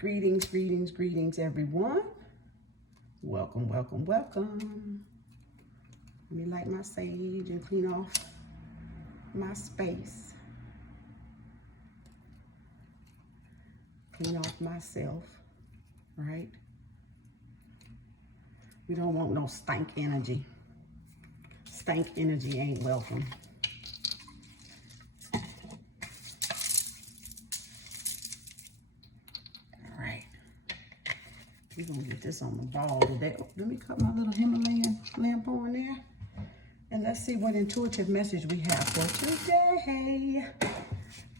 Greetings, greetings, greetings, everyone. Welcome, welcome, welcome. Let me light my sage and clean off my space. Clean off myself, right? We don't want no stank energy. Stank energy ain't welcome. We're gonna get this on the ball today. Let me cut my little Himalayan lamp on there. And let's see what intuitive message we have for today.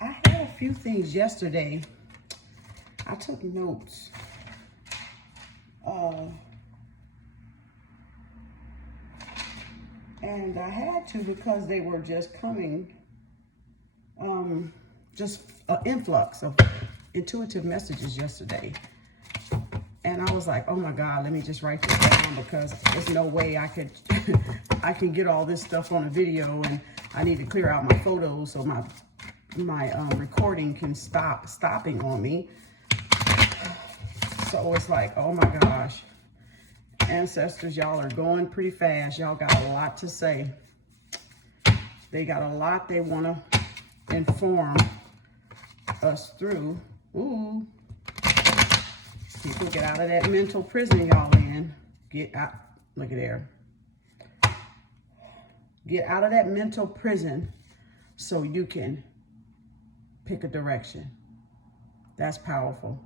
I had a few things yesterday. I took notes. And I had to because they were just coming, just an influx of intuitive messages yesterday. And I was like, oh my God, let me just write this down because there's no way I could, I can get all this stuff on a video, and I need to clear out my photos so my recording can stopping on me. So it's like, oh my gosh, ancestors, y'all are going pretty fast. Y'all got a lot to say. They got a lot they want to inform us through. Ooh. People, get out of that mental prison y'all in. Get out. Look at there. Get out of that mental prison so you can pick a direction. That's powerful.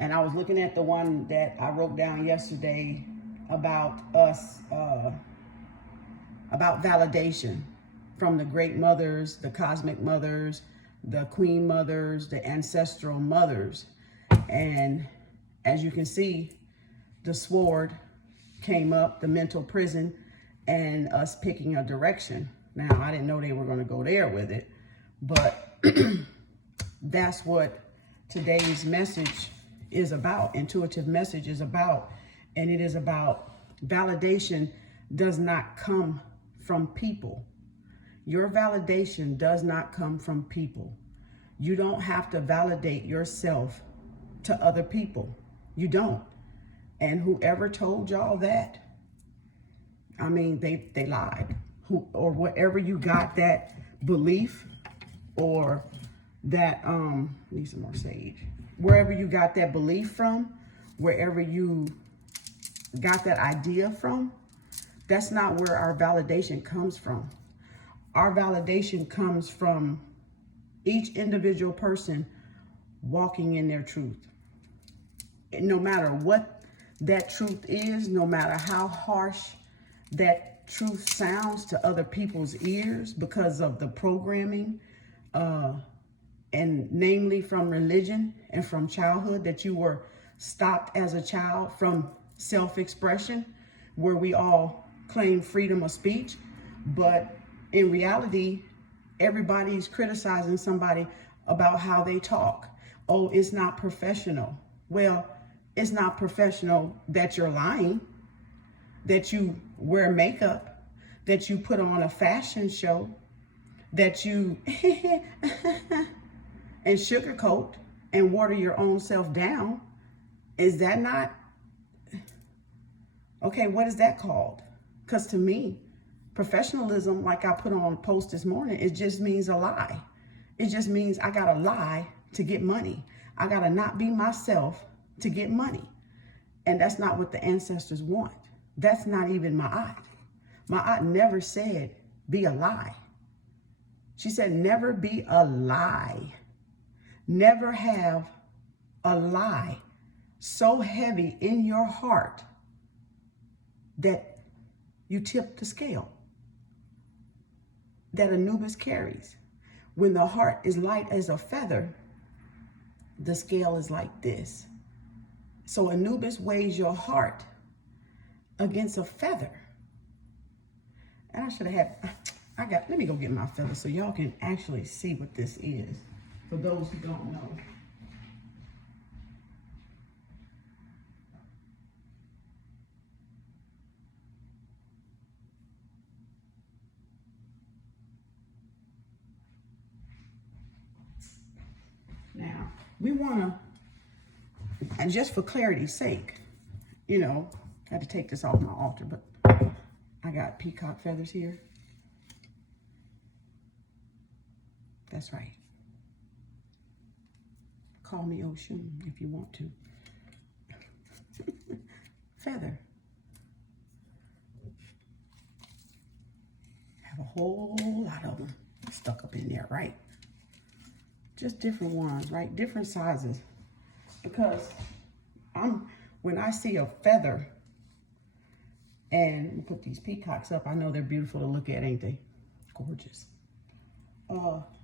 And I was looking at the one that I wrote down yesterday about us, about validation from the great mothers, the cosmic mothers, the queen mothers, the ancestral mothers. And as you can see, the sword came up, the mental prison, and us picking a direction. Now, I didn't know they were going to go there with it, but that's what today's message is about. Intuitive message is about, and it is about validation does not come from people. Your validation does not come from people. You don't have to validate yourself to other people. You don't. And whoever told y'all that, I mean, they lied. Or wherever you got that belief, or that need some more sage. Wherever you got that belief from, wherever you got that idea from, that's not where our validation comes from. Our validation comes from each individual person walking in their truth. No matter what that truth is, no matter how harsh that truth sounds to other people's ears because of the programming, and namely from religion and from childhood, that you were stopped as a child from self-expression, where we all claim freedom of speech. But in reality, everybody's criticizing somebody about how they talk. Oh, it's not professional. Well, it's not professional that you're lying, that you wear makeup, that you put on a fashion show, that you and sugarcoat and water your own self down. Is that not? Okay, what is that called? Because to me, professionalism, like I put on a post this morning, it just means a lie. It just means I gotta lie to get money. I gotta not be myself to get money. And that's not what the ancestors want. That's not even my aunt. My aunt never said, be a lie. She said, never be a lie. Never have a lie so heavy in your heart that you tip the scale that Anubis carries. When the heart is light as a feather, the scale is like this. So Anubis weighs your heart against a feather. And I should have had, let me go get my feather so y'all can actually see what this is, for those who don't know. Now, we want to and just for clarity's sake, you know, I had to take this off my altar, but I got peacock feathers here. That's right. Call me Oshun if you want to. Feather. Have a whole lot of them stuck up in there, right? Just different ones, right? Different sizes. Because when I see a feather, and put these peacocks up, I know they're beautiful to look at, ain't they? Gorgeous.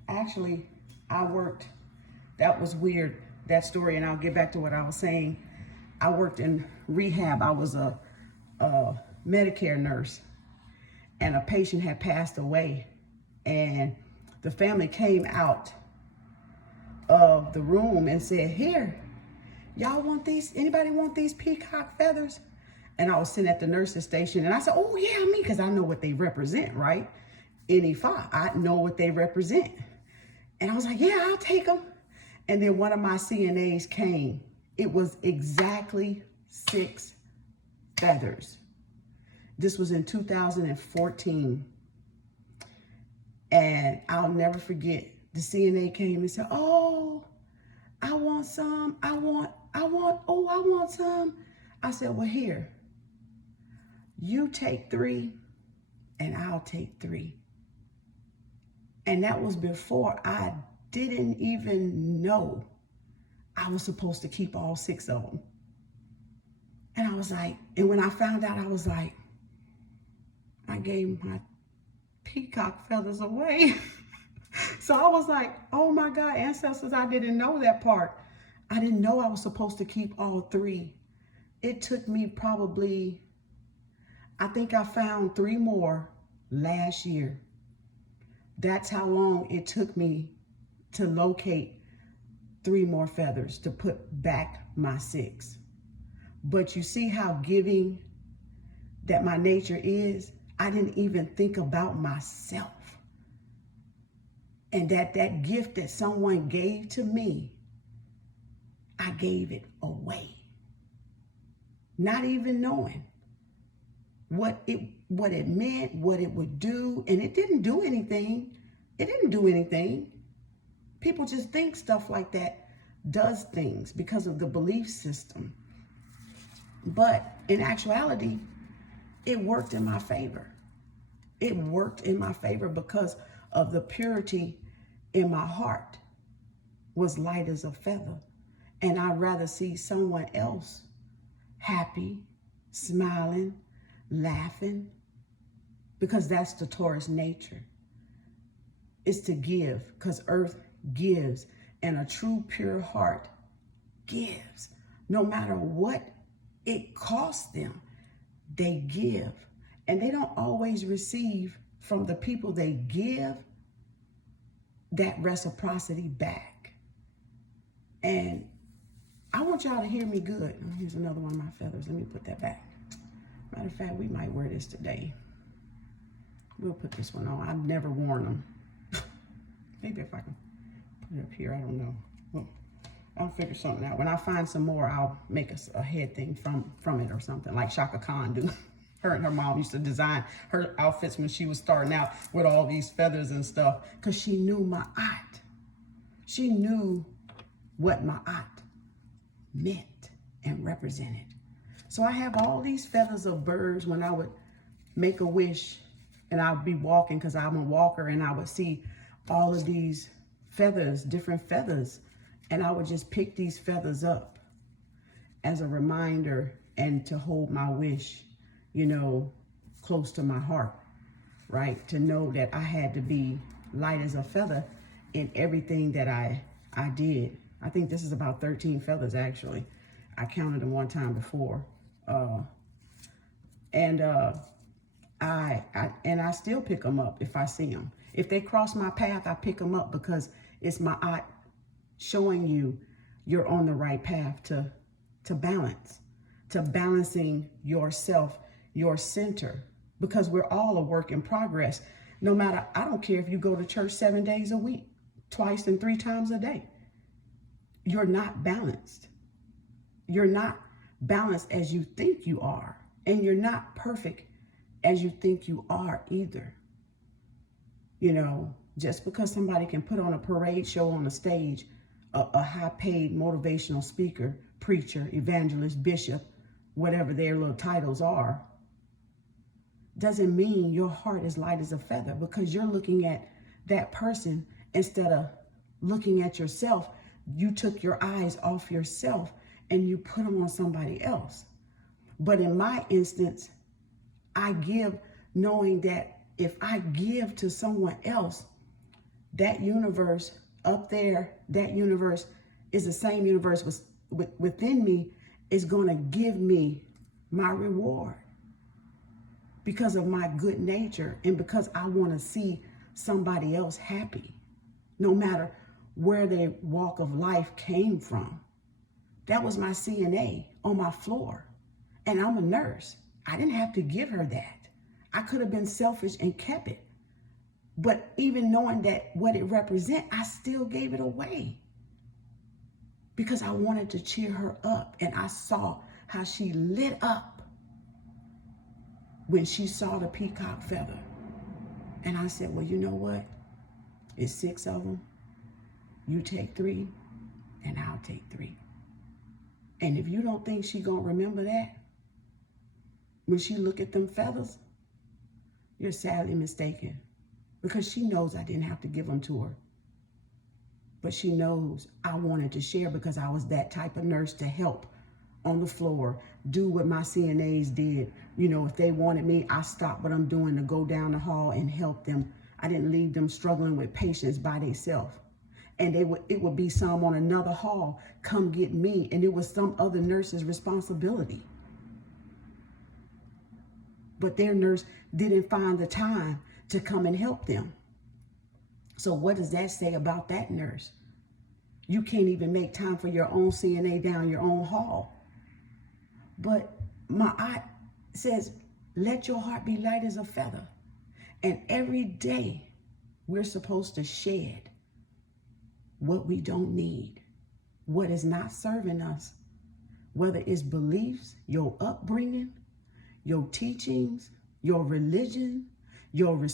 Actually, I worked, that was weird, that story, and I'll get back to what I was saying. I worked in rehab. I was a Medicare nurse, and a patient had passed away, and the family came out of the room and said, here, y'all want these, anybody want these peacock feathers? And I was sitting at the nurse's station, and I said, oh yeah, me, because I know what they represent, right? NE5, I know what they represent. And I was like, yeah, I'll take them. And then one of my CNAs came. It was exactly 6 feathers. This was in 2014. And I'll never forget, the CNA came and said, oh, I want some, I want some. I said, well, here, you take 3 and I'll take 3. And that was before I didn't even know I was supposed to keep all 6 of them. And I was like, and when I found out, I was like, I gave my peacock feathers away. So I was like, oh my God, ancestors, I didn't know that part. I didn't know I was supposed to keep all 3. It took me probably, I think I found 3 more last year. That's how long it took me to locate 3 more feathers to put back my 6. But you see how giving that my nature is? I didn't even think about myself. And that gift that someone gave to me, I gave it away. Not even knowing what it meant, what it would do, and it didn't do anything. It didn't do anything. People just think stuff like that does things because of the belief system. But in actuality, it worked in my favor. It worked in my favor because of the purity in my heart was light as a feather. And I'd rather see someone else happy, smiling, laughing, because that's the Taurus nature. It's to give, because earth gives, and a true pure heart gives. No matter what it costs them, they give. And they don't always receive from the people they give that reciprocity back. And I want y'all to hear me good. Oh, here's another one of my feathers. Let me put that back. Matter of fact, we might wear this today. We'll put this one on. I've never worn them. Maybe if I can put it up here, I don't know. Well, I'll figure something out. When I find some more, I'll make a head thing from it or something, like Shaka Khan do. Her and her mom used to design her outfits when she was starting out with all these feathers and stuff, because she knew my art. She knew what my art meant and represented. So I have all these feathers of birds. When I would make a wish and I'd be walking, because I'm a walker, and I would see all of these feathers, different feathers, and I would just pick these feathers up as a reminder and to hold my wish, you know, close to my heart, right? To know that I had to be light as a feather in everything that I did. I think this is about 13 feathers, actually. I counted them one time before. I still pick them up if I see them. If they cross my path, I pick them up, because it's my art showing you you're on the right path to balance, to balancing yourself, your center, because we're all a work in progress. No matter, I don't care if you go to church 7 days a week, twice and 3 times a day. You're not balanced. You're not balanced as you think you are. And you're not perfect as you think you are either. You know, just because somebody can put on a parade show on a stage, a high-paid motivational speaker, preacher, evangelist, bishop, whatever their little titles are, doesn't mean your heart is light as a feather, because you're looking at that person instead of looking at yourself. You took your eyes off yourself and you put them on somebody else. But in my instance, I give knowing that if I give to someone else, that universe up there, that universe is the same universe within me, is going to give me my reward because of my good nature and because I want to see somebody else happy, no matter where their walk of life came from. That was my CNA on my floor, and I'm a nurse. I didn't have to give her that. I could have been selfish and kept it. But even knowing that what it represents, I still gave it away because I wanted to cheer her up. And I saw how she lit up when she saw the peacock feather. And I said, well, you know what? It's 6 of them. You take 3 and I'll take 3. And if you don't think she gonna remember that, when she look at them feathers, you're sadly mistaken, because she knows I didn't have to give them to her. But she knows I wanted to share because I was that type of nurse to help on the floor, do what my CNAs did. You know, if they wanted me, I stopped what I'm doing to go down the hall and help them. I didn't leave them struggling with patients by themselves. And it would be some on another hall, come get me, and it was some other nurse's responsibility. But their nurse didn't find the time to come and help them. So what does that say about that nurse? You can't even make time for your own CNA down your own hall. But my aunt says, let your heart be light as a feather. And every day we're supposed to shed what we don't need, what is not serving us, whether it's beliefs, your upbringing, your teachings, your religion, your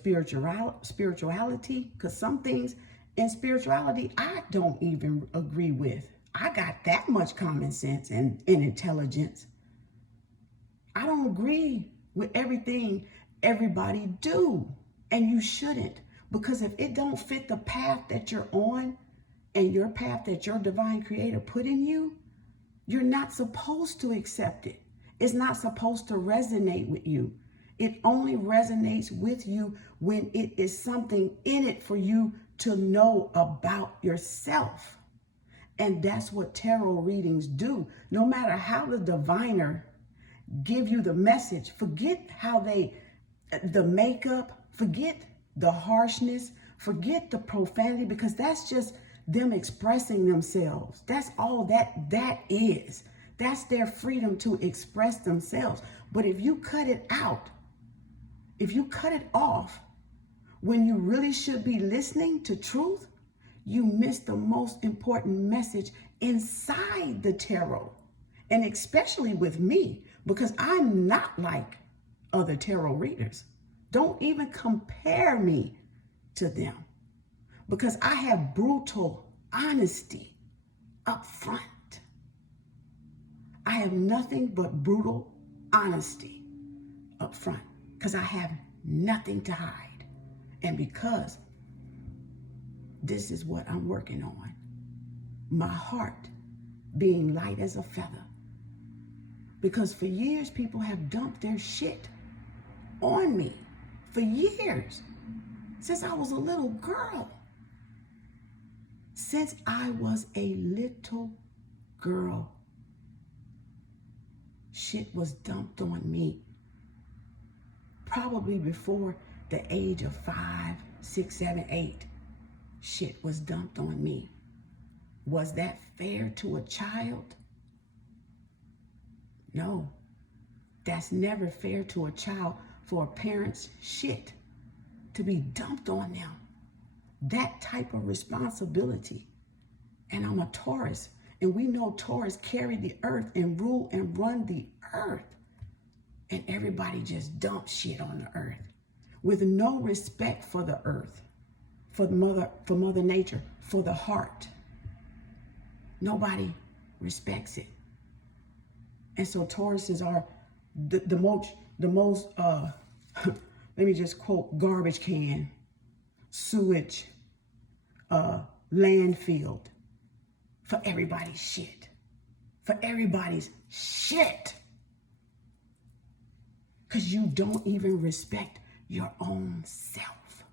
spirituality, because some things in spirituality I don't even agree with. I got that much common sense and intelligence. I don't agree with everything everybody do, and you shouldn't, because if it don't fit the path that you're on and your path that your divine creator put in you, you're not supposed to accept it. It's not supposed to resonate with you. It only resonates with you when it is something in it for you to know about yourself. And that's what tarot readings do. No matter how the diviner give you the message, forget how the makeup, forget the harshness, forget the profanity, because that's just them expressing themselves. That's all that is. That's their freedom to express themselves. But if you cut it out, if you cut it off when you really should be listening to truth, you miss the most important message inside the tarot. And especially with me, because I'm not like other tarot readers. Don't even compare me to them, because I have brutal honesty up front. I have nothing but brutal honesty up front, because I have nothing to hide. And because this is what I'm working on, my heart being light as a feather. Because for years, people have dumped their shit on me. For years. Since I was a little girl. Since I was a little girl, shit was dumped on me. Probably before the age of 5, 6, 7, 8, shit was dumped on me. Was that fair to a child? No, that's never fair to a child, for a parent's shit to be dumped on them. That type of responsibility. And I'm a Taurus, And we know Taurus carry the earth and rule and run the earth. And everybody just dumps shit on the earth with no respect for the earth, for Mother Nature, for the heart. Nobody respects it. And so Tauruses are the most let me just quote, garbage can, sewage, landfill for everybody's shit. For everybody's shit. Because you don't even respect your own self.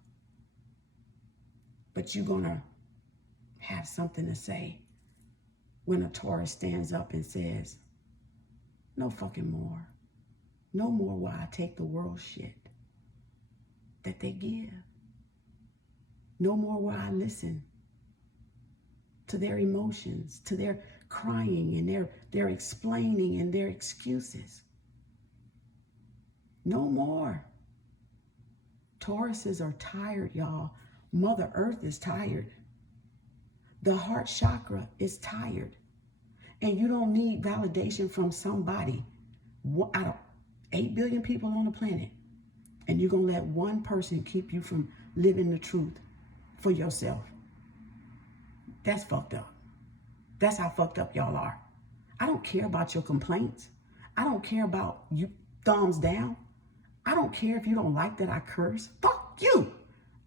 But you're going to have something to say when a Taurus stands up and says, no fucking more. No more will I take the world shit that they give. No more will I listen to their emotions, to their crying and their explaining and their excuses. No more. Tauruses are tired, y'all. Mother Earth is tired. The heart chakra is tired. And you don't need validation from somebody. Out of 8 billion people on the planet. And you're going to let one person keep you from living the truth for yourself. That's fucked up. That's how fucked up y'all are. I don't care about your complaints. I don't care about you thumbs down. I don't care if you don't like that I curse. Fuck you.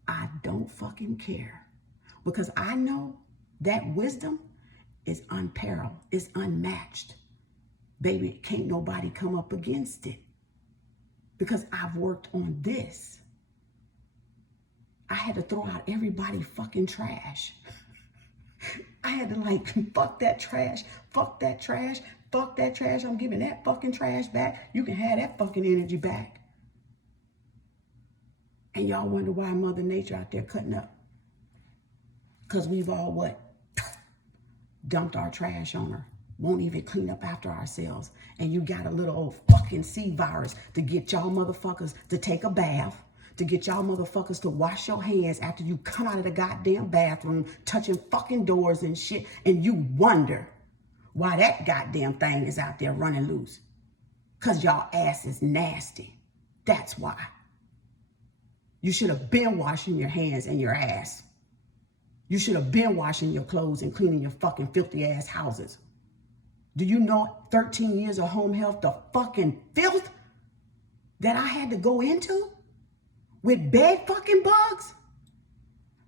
I don't fucking care. Because I know that wisdom is unparalleled, is unmatched. Baby, can't nobody come up against it. Because I've worked on this. I had to throw out everybody fucking trash. I had to like, fuck that trash, fuck that trash, fuck that trash. I'm giving that fucking trash back. You can have that fucking energy back. And y'all wonder why Mother Nature out there cutting up. Because we've all what? Dumped our trash on her. Won't even clean up after ourselves. And you got a little old fucking sea virus to get y'all motherfuckers to take a bath, to get y'all motherfuckers to wash your hands after you come out of the goddamn bathroom, touching fucking doors and shit, and you wonder why that goddamn thing is out there running loose. Because y'all ass is nasty. That's why. You should have been washing your hands and your ass. You should have been washing your clothes and cleaning your fucking filthy ass houses. Do you know 13 years of home health, the fucking filth that I had to go into with bed fucking bugs?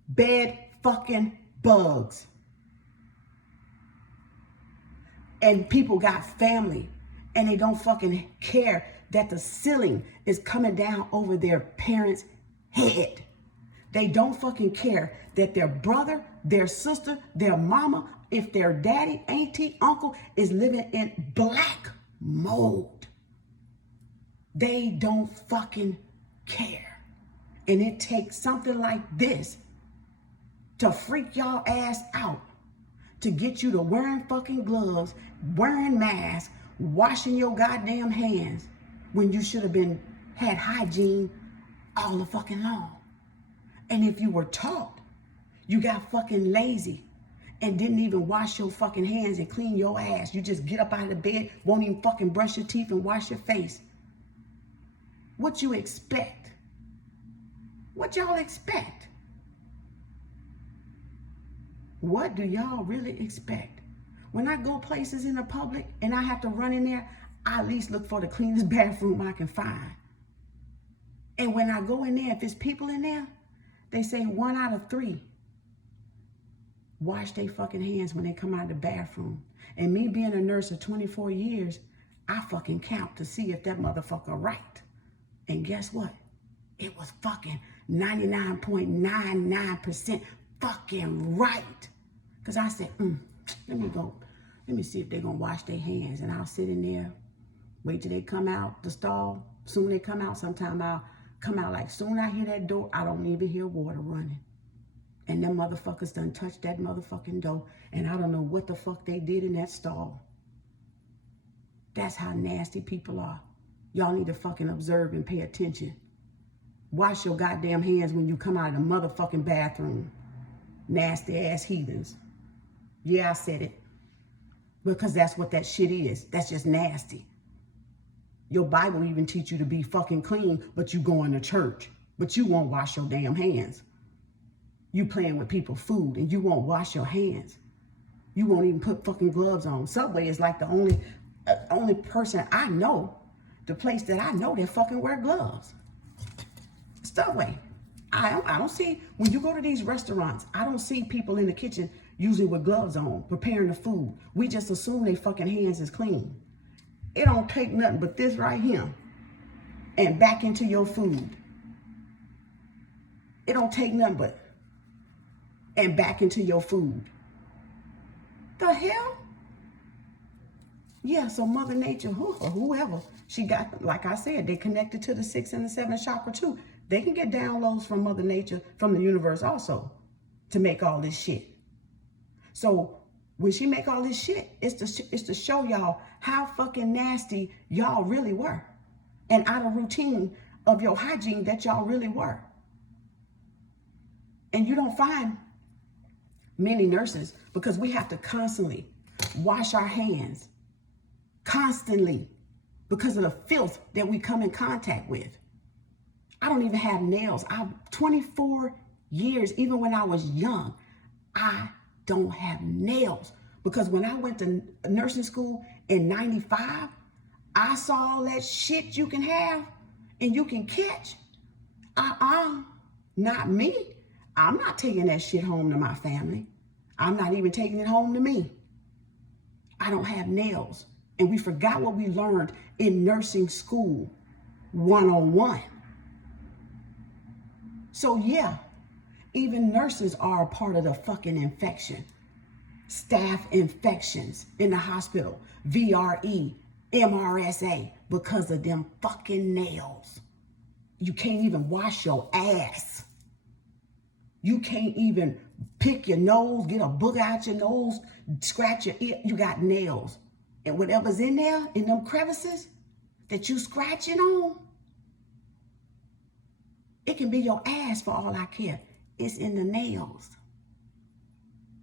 Bed fucking bugs. And people got family and they don't fucking care that the ceiling is coming down over their parents' head. They don't fucking care that their brother, their sister, their mama, if their daddy, auntie, uncle is living in black mold. They don't fucking care. And it takes something like this to freak y'all ass out, to get you to wearing fucking gloves, wearing masks, washing your goddamn hands when you should have had hygiene all the fucking long. And if you were taught, you got fucking lazy and didn't even wash your fucking hands and clean your ass. You just get up out of the bed, won't even fucking brush your teeth and wash your face. What you expect? What y'all expect? What do y'all really expect? When I go places in the public and I have to run in there, I at least look for the cleanest bathroom I can find. And when I go in there, if it's people in there, they say 1 out of 3 wash their fucking hands when they come out of the bathroom. And me being a nurse of 24 years, I fucking count to see if that motherfucker right. And guess what? It was fucking 99.99% fucking right. Because I said, let me see if they're going to wash their hands. And I'll sit in there, wait till they come out the stall. Soon they come out, sometime I'll come out like, soon I hear that door, I don't even hear water running. And them motherfuckers done touched that motherfucking door. And I don't know what the fuck they did in that stall. That's how nasty people are. Y'all need to fucking observe and pay attention. Wash your goddamn hands when you come out of the motherfucking bathroom. Nasty ass heathens. Yeah, I said it. because that's what that shit is. That's just nasty. Your Bible even teach you to be fucking clean, but you going to church, but you won't wash your damn hands. You playing with people's food and you won't wash your hands. You won't even put fucking gloves on. Subway is like the only person I know, the place that I know that fucking wear gloves. Subway. I don't see, when you go to these restaurants, I don't see people in the kitchen usually with gloves on, preparing the food. We just assume their fucking hands is clean. It don't take nothing but this right here and back into your food. It don't take nothing but and back into your food. The hell? Yeah, so Mother Nature, or whoever, she got, like I said, they connected to the 6th and the 7th chakra too. They can get downloads from Mother Nature, from the universe also, to make all this shit. So when she make all this shit, it's to show y'all how fucking nasty y'all really were, and out of routine of your hygiene that y'all really were. And you don't find many nurses, because we have to constantly wash our hands, constantly, because of the filth that we come in contact with. I don't even have nails. I'm 24 years, even when I was young, I don't have nails. Because when I went to nursing school in 95, I saw all that shit you can have and you can catch. Not me. I'm not taking that shit home to my family. I'm not even taking it home to me. I don't have nails. And we forgot what we learned in nursing school 101. So yeah, even nurses are a part of the fucking infection. Staph infections in the hospital, VRE, MRSA, because of them fucking nails. You can't even wash your ass. You can't even pick your nose, get a booger out your nose, scratch your ear. You got nails. And whatever's in there, in them crevices that you scratching on, it can be your ass for all I care. It's in the nails.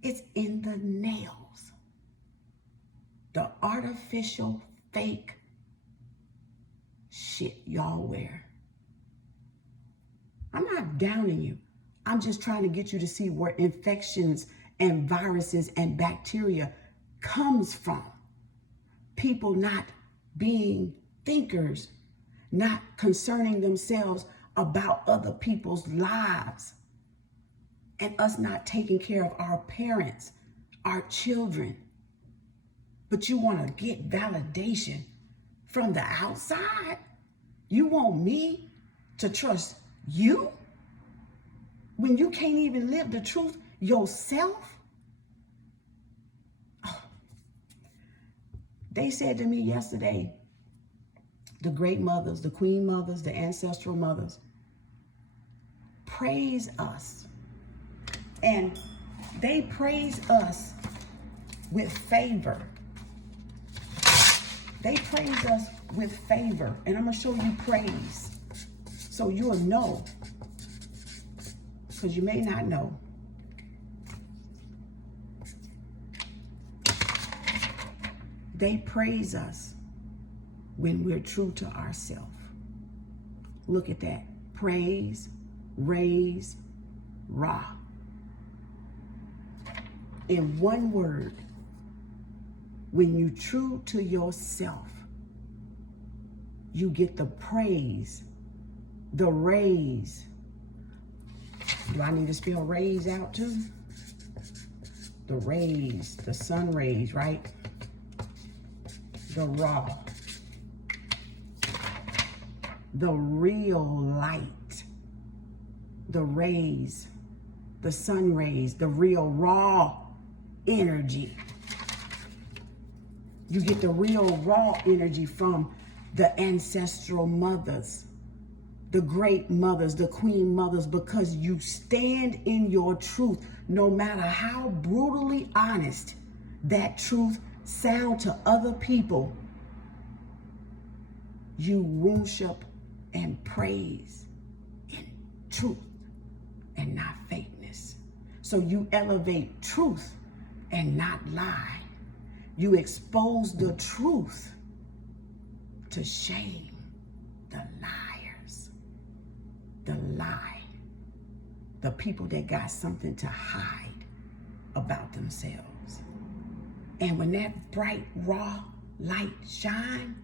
It's in the nails. The artificial, fake shit y'all wear. I'm not downing you. I'm just trying to get you to see where infections and viruses and bacteria comes from. People not being thinkers, not concerning themselves about other people's lives, and us not taking care of our parents, our children. But you want to get validation from the outside? You want me to trust you when you can't even live the truth yourself? Oh. They said to me yesterday, the great mothers, the queen mothers, the ancestral mothers, praise us. And they praise us with favor. They praise us with favor. And I'm going to show you praise so you'll know, because you may not know. They praise us when we're true to ourselves. Look at that. Praise, raise, Ra. In one word, when you're true to yourself, you get the praise, the raise. Do I need to spell raise out too? The rays, the sun rays, right? The Ra. The real light. The rays, the sun rays, the real raw energy. You get the real raw energy from the ancestral mothers, the great mothers, the queen mothers, because you stand in your truth. No matter how brutally honest that truth sound to other people, you worship and praise in truth and not fakeness. So you elevate truth and not lie. You expose the truth to shame the liars, the lie, the people that got something to hide about themselves. And when that bright, raw light shine,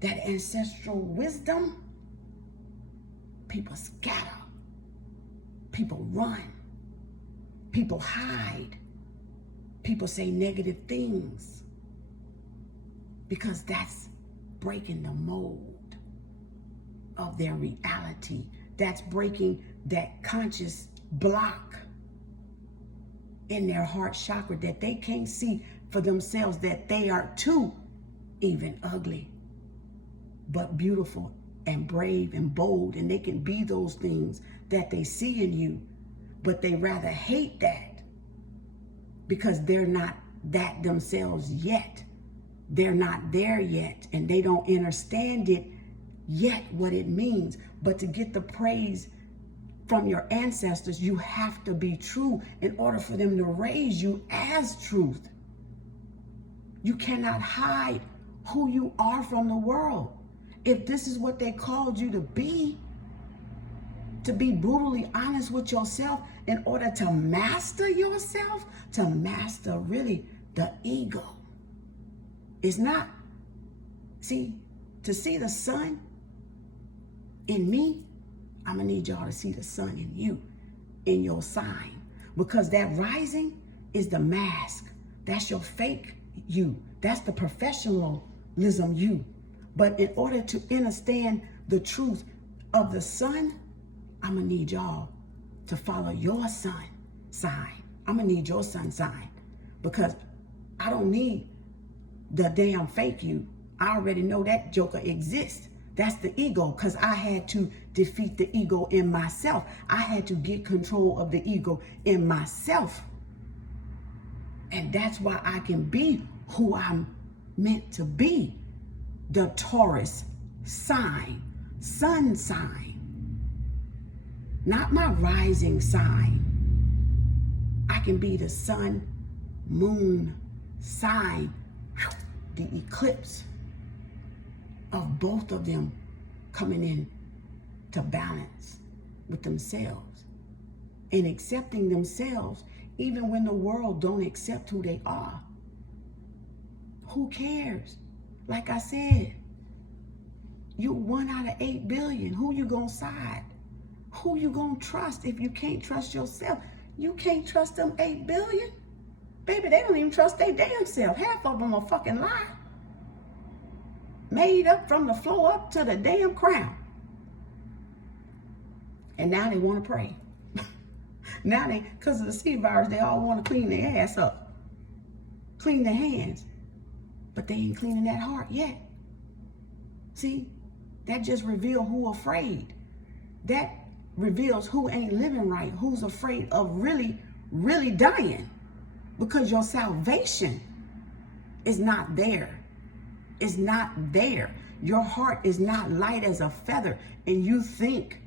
that ancestral wisdom, people scatter, people run, people hide, people say negative things, because that's breaking the mold of their reality. That's breaking that conscious block in their heart chakra that they can't see for themselves, that they are too even ugly, but beautiful and brave and bold, and they can be those things that they see in you, but they rather hate that because they're not that themselves yet. They're not there yet, and they don't understand it yet, what it means. But to get the praise from your ancestors, you have to be true in order for them to raise you as truth. You cannot hide who you are from the world. If this is what they called you to be brutally honest with yourself in order to master yourself, to master really the ego. It's not, to see the sun in me, I'm gonna need y'all to see the sun in you, in your sign. Because that rising is the mask. That's your fake you. That's the professionalism you. But in order to understand the truth of the sun, I'm gonna need y'all to follow your sun sign. I'm gonna need your sun sign, because I don't need the damn fake you. I already know that joker exists. That's the ego, because I had to defeat the ego in myself. I had to get control of the ego in myself. And that's why I can be who I'm meant to be. The Taurus sign, sun sign. Not my rising sign. I can be the sun, moon sign, the eclipse of both of them coming in to balance with themselves and accepting themselves even when the world don't accept who they are. Who cares? Like I said, you 1 out of 8 billion. Who you gonna side? Who you gonna trust if you can't trust yourself? You can't trust them 8 billion? Baby, they don't even trust their damn self. Half of them are fucking lie. Made up from the floor up to the damn crown. And now they want to pray. Now they, because of the C virus, they all want to clean their ass up. Clean their hands. But they ain't cleaning that heart yet. See, that just reveals who afraid. That reveals who ain't living right, who's afraid of really, really dying. Because your salvation is not there. It's not there. Your heart is not light as a feather, and you think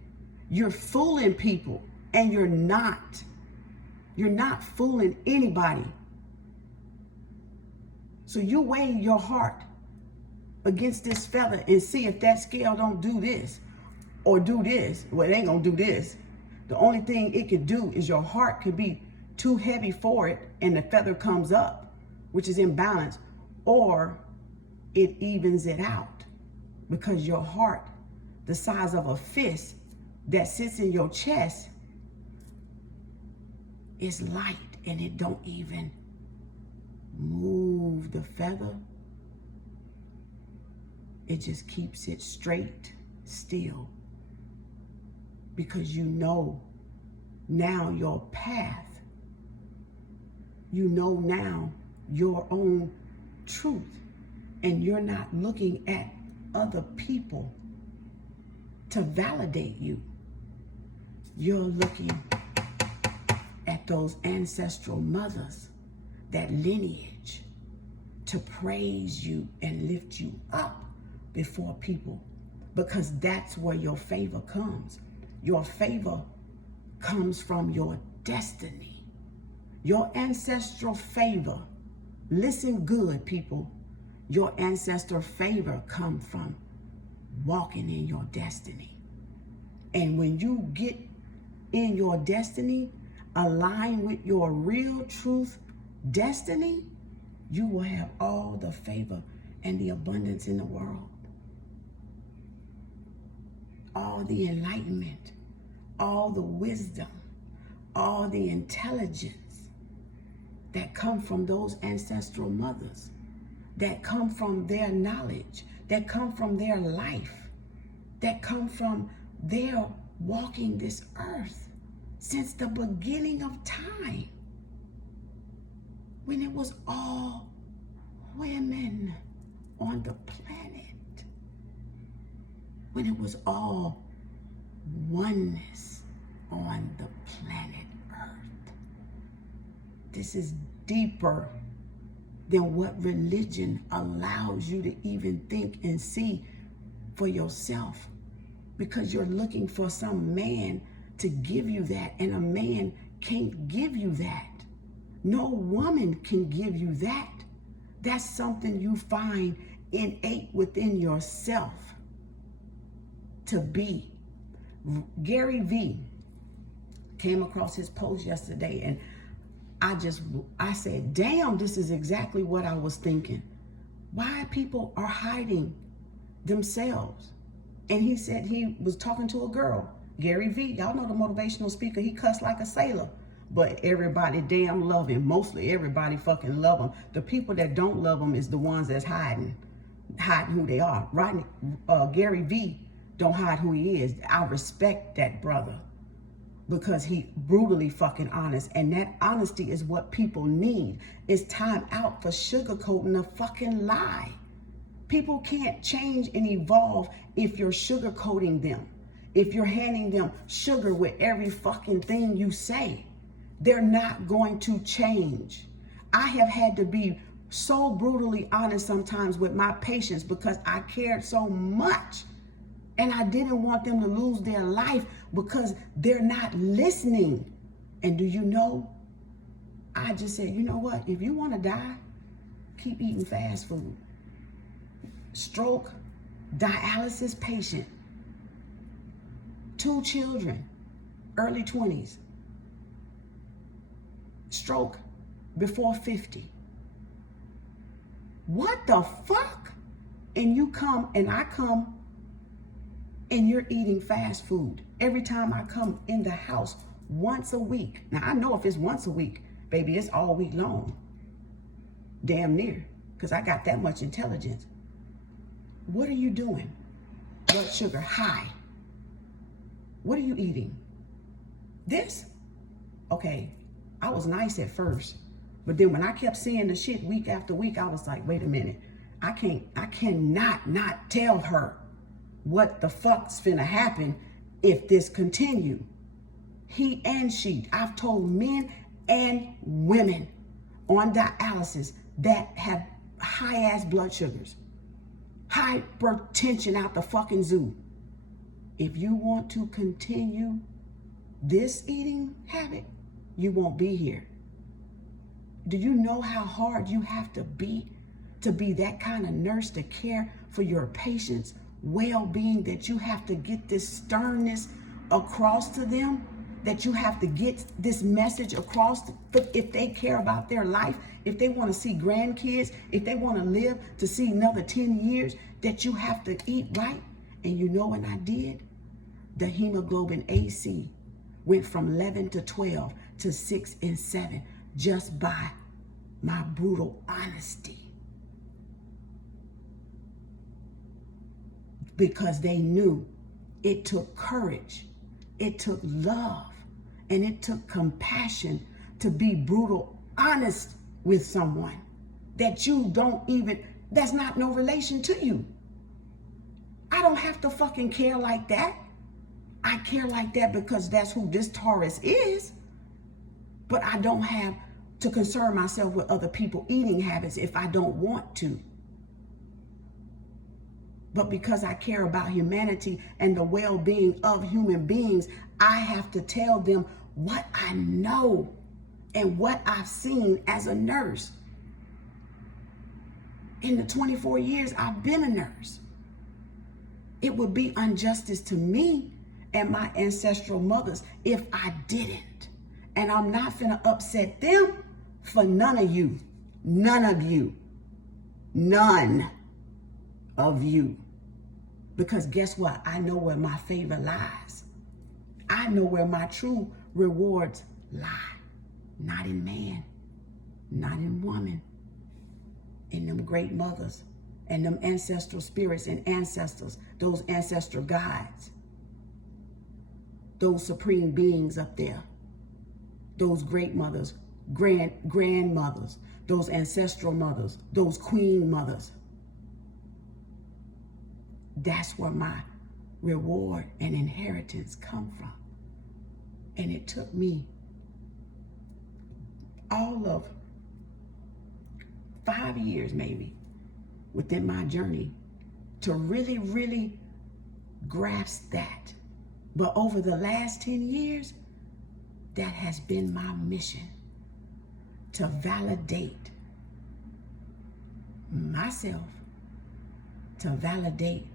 you're fooling people, and you're not. You're not fooling anybody. So you weigh your heart against this feather and see if that scale don't do this or do this. Well, it ain't gonna do this. The only thing it could do is your heart could be too heavy for it and the feather comes up, which is imbalance, or it evens it out, because your heart, the size of a fist that sits in your chest, is light and it don't even move the feather. It just keeps it straight still, because you know now your path. You know now your own truth, and you're not looking at other people to validate you. You're looking at those ancestral mothers, that lineage, to praise you and lift you up before people, because that's where your favor comes. Your favor comes from your destiny. Your ancestral favor Listen good, people. Your ancestor favor come from walking in your destiny. And when you get in your destiny, align with your real truth destiny, you will have all the favor and the abundance in the world. All the enlightenment, all the wisdom, all the intelligence that come from those ancestral mothers, that come from their knowledge, that come from their life, that come from their walking this earth since the beginning of time, when it was all women on the planet, when it was all oneness on the planet Earth. This is deeper than what religion allows you to even think and see for yourself, because you're looking for some man to give you that, and a man can't give you that. No woman can give you that. That's something you find innate within yourself to be. Gary V came across his post yesterday, and I said, damn, this is exactly what I was thinking. Why people are hiding themselves. And he said he was talking to a girl. Gary V, y'all know the motivational speaker, he cussed like a sailor. But everybody damn love him. Mostly everybody fucking love him. The people that don't love him is the ones that's hiding who they are. Right? Gary V don't hide who he is. I respect that brother because he brutally fucking honest. And that honesty is what people need. It's time out for sugarcoating a fucking lie. People can't change and evolve if you're sugarcoating them. If you're handing them sugar with every fucking thing you say, they're not going to change. I have had to be so brutally honest sometimes with my patients because I cared so much. And I didn't want them to lose their life because they're not listening. And do you know, I just said, you know what? If you want to die, keep eating fast food. Stroke, dialysis patient, 2 children, early 20s. Stroke before 50. What the fuck? And you come and I come and you're eating fast food. Every time I come in the house once a week. Now I know if it's once a week, baby, it's all week long. Damn near, because I got that much intelligence. What are you doing? Blood sugar high. What are you eating? This? Okay, I was nice at first, but then when I kept seeing the shit week after week, I was like, wait a minute. I cannot not tell her what the fuck's finna happen if this continue. He and she, I've told men and women on dialysis that have high ass blood sugars, hypertension out the fucking zoo. If you want to continue this eating habit, you won't be here. Do you know how hard you have to be that kind of nurse to care for your patients' well-being, that you have to get this sternness across to them, that you have to get this message across if they care about their life, if they want to see grandkids, if they want to live to see another 10 years, that you have to eat right? And you know what I did? The hemoglobin AC went from 11 to 12 to 6 and 7 just by my brutal honesty. Because they knew it took courage, it took love, and it took compassion to be brutal honest with someone that you don't even, that's not no relation to you. I don't have to fucking care like that. I care like that because that's who this Taurus is. But I don't have to concern myself with other people eating habits if I don't want to. But because I care about humanity and the well-being of human beings, I have to tell them what I know and what I've seen as a nurse. in the 24 years I've been a nurse. It would be injustice to me and my ancestral mothers if I didn't. And I'm not finna upset them for none of you. None of you. None of you. Because guess what? I know where my favor lies. I know where my true rewards lie. Not in man, not in woman, in them great mothers and them ancestral spirits and ancestors, those ancestral guides, those supreme beings up there, those great mothers, grandmothers, those ancestral mothers, those queen mothers. That's where my reward and inheritance come from. And it took me all of 5 years maybe within my journey to really, really grasp that. But over the last 10 years, that has been my mission, to validate myself, to validate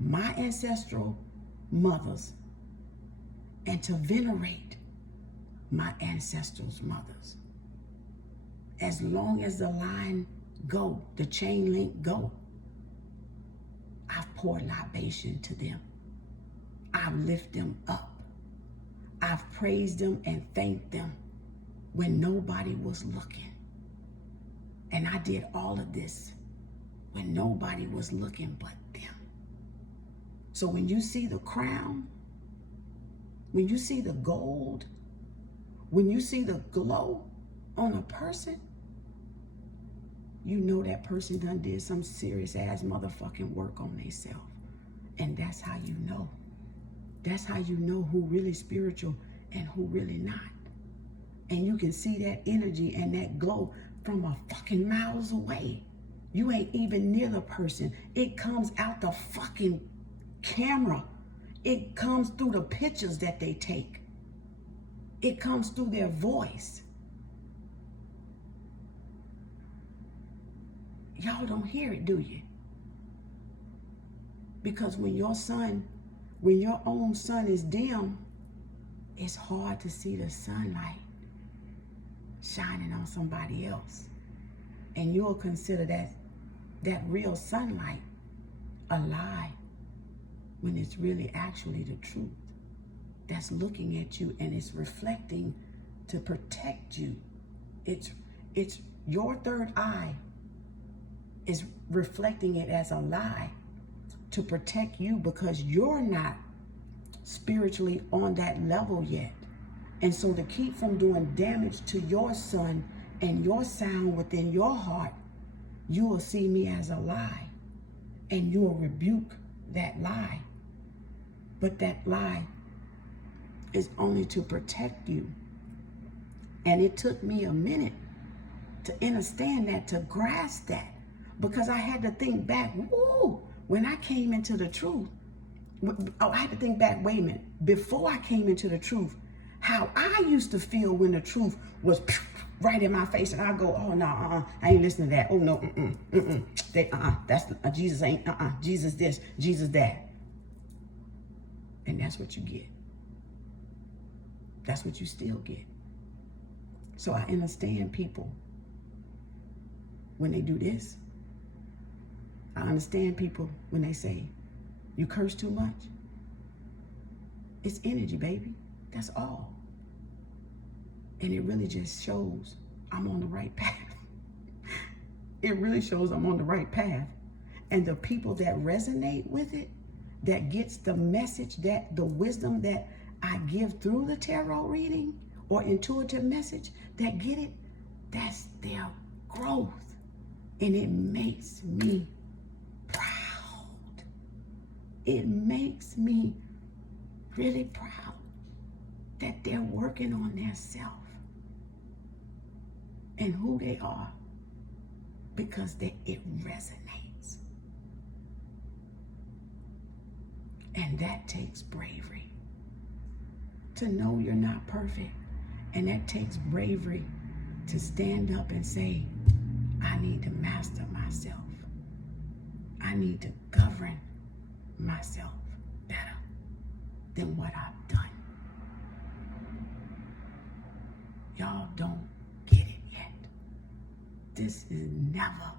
my ancestral mothers, and to venerate my ancestors' mothers. As long as the line go, the chain link go, I've poured libation to them. I've lifted them up. I've praised them and thanked them when nobody was looking. And I did all of this when nobody was looking but them. So when you see the crown, when you see the gold, when you see the glow on a person, you know that person done did some serious ass motherfucking work on themselves. And that's how you know. That's how you know who really spiritual and who really not. And you can see that energy and that glow from a fucking miles away. You ain't even near the person. It comes out the fucking camera. It comes through the pictures that they take. It comes through their voice. Y'all don't hear it, do you? Because when your own sun is dim, it's hard to see the sunlight shining on somebody else. And you'll consider that real sunlight a lie when it's really actually the truth that's looking at you and it's reflecting to protect you. It's your third eye is reflecting it as a lie to protect you because you're not spiritually on that level yet. And so to keep from doing damage to your sun and your sound within your heart, you will see me as a lie and you will rebuke that lie. But that lie is only to protect you. And it took me a minute to understand that, to grasp that, because I had to think back, when I came into the truth, I had to think back, wait a minute, before I came into the truth, how I used to feel when the truth was right in my face, and I go, oh no, I ain't listening to that. Oh no, that's Jesus ain't, Jesus this, Jesus that. And that's what you get. That's what you still get. So I understand people when they do this. I understand people when they say, you curse too much. It's energy, baby. That's all. And it really just shows I'm on the right path. It really shows I'm on the right path. And the people that resonate with it, that gets the message, that the wisdom that I give through the tarot reading or intuitive message, that get it, that's their growth. And it makes me proud. It makes me really proud that they're working on their self and who they are, because it resonates. And that takes bravery to know you're not perfect. And that takes bravery to stand up and say, I need to master myself. I need to govern myself better than what I've done. Y'all don't get it yet. This is never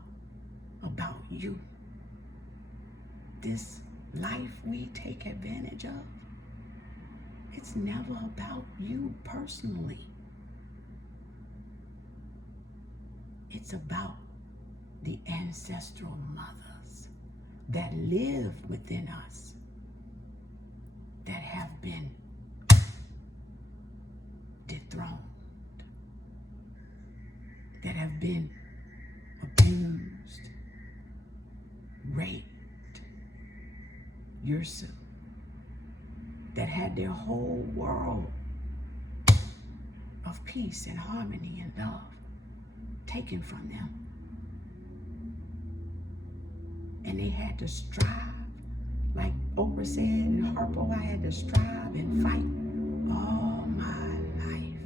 about you. This life we take advantage of, it's never about you personally. It's about the ancestral mothers that live within us, that have been dethroned, that have been abused, raped, yourself, that had their whole world of peace and harmony and love taken from them. And they had to strive, like Oprah said in Harpo, I had to strive and fight all my life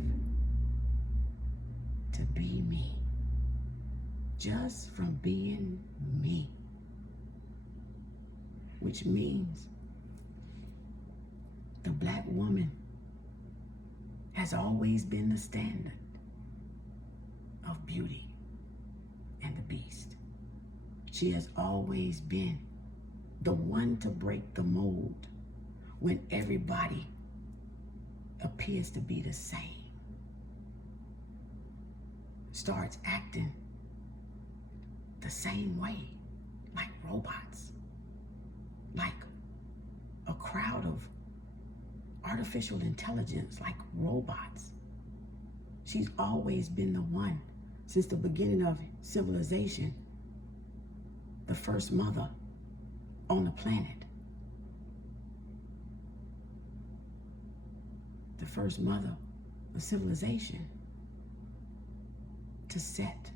to be me, just from being me, which means the Black woman has always been the standard of beauty and the beast. She has always been the one to break the mold when everybody appears to be the same, starts acting the same way, like robots, like a crowd of artificial intelligence, like robots. She's always been the one, since the beginning of civilization, the first mother on the planet. The first mother of civilization to set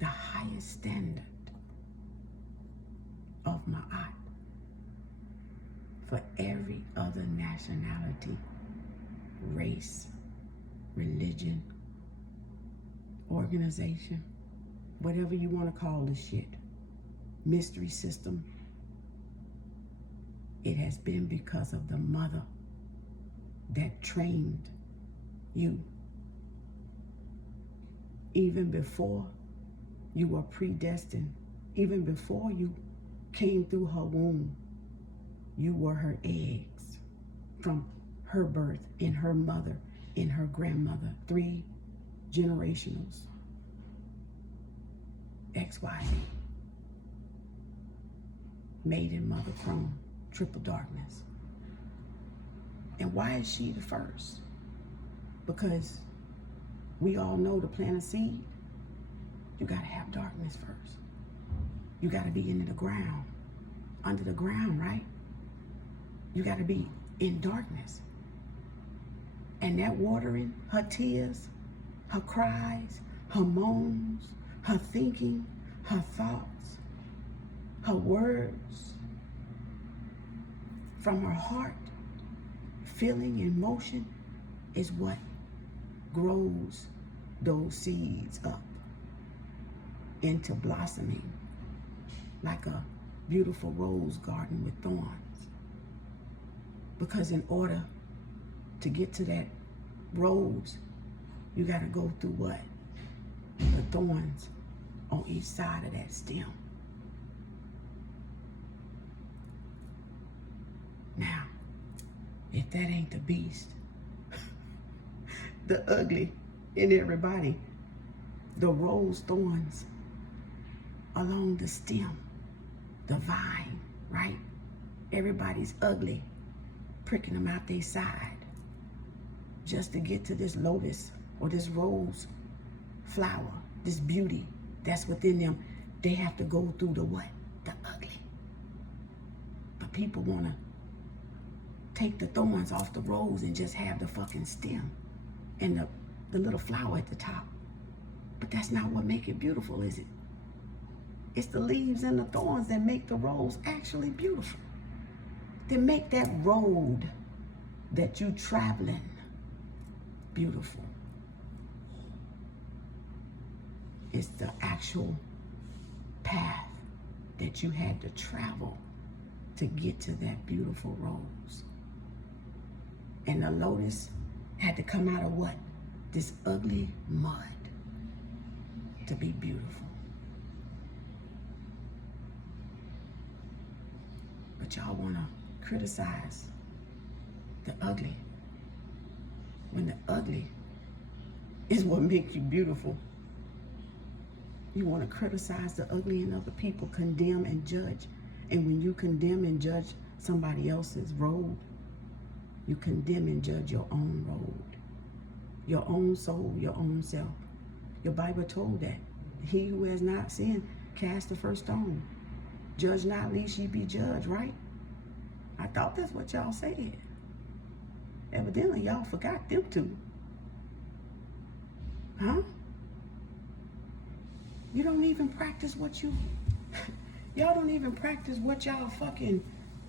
the highest standard of ma'at for every other nationality, race, religion, organization, whatever you want to call this shit, mystery system. It has been because of the mother that trained you. Even before you were predestined, even before you came through her womb, you were her eggs from her birth, in her mother, in her grandmother, 3 generationals. XYZ. Maiden, mother, chrome, triple darkness. And why is she the first? Because we all know to plant a seed, you gotta have darkness first. You gotta be into the ground, under the ground, right? You gotta be in darkness. And that watering, her tears, her cries, her moans, her thinking, her thoughts, her words, from her heart, feeling, emotion, is what grows those seeds up into blossoming like a beautiful rose garden with thorns. Because in order to get to that rose, you gotta go through what? The thorns on each side of that stem. Now, if that ain't the beast, the ugly in everybody, the rose thorns along the stem, the vine, right? Everybody's ugly, pricking them out their side just to get to this lotus or this rose flower, this beauty that's within them. They have to go through the what? The ugly. But people want to take the thorns off the rose and just have the fucking stem and the little flower at the top. But that's not what make it beautiful, is it? It's the leaves and the thorns that make the rose actually beautiful. They make that road that you traveling beautiful. It's the actual path that you had to travel to get to that beautiful rose. And the lotus had to come out of what? This ugly mud to be beautiful. But y'all want to criticize the ugly when the ugly is what makes you beautiful. You want to criticize the ugly in other people, condemn and judge. And when you condemn and judge somebody else's road, you condemn and judge your own road, your own soul, your own self. Your Bible told that. He who has not sinned, cast the first stone. Judge not, lest ye be judged, right? I thought that's what y'all said. Evidently, y'all forgot them two. Huh? You don't even practice what you... Y'all don't even practice what y'all fucking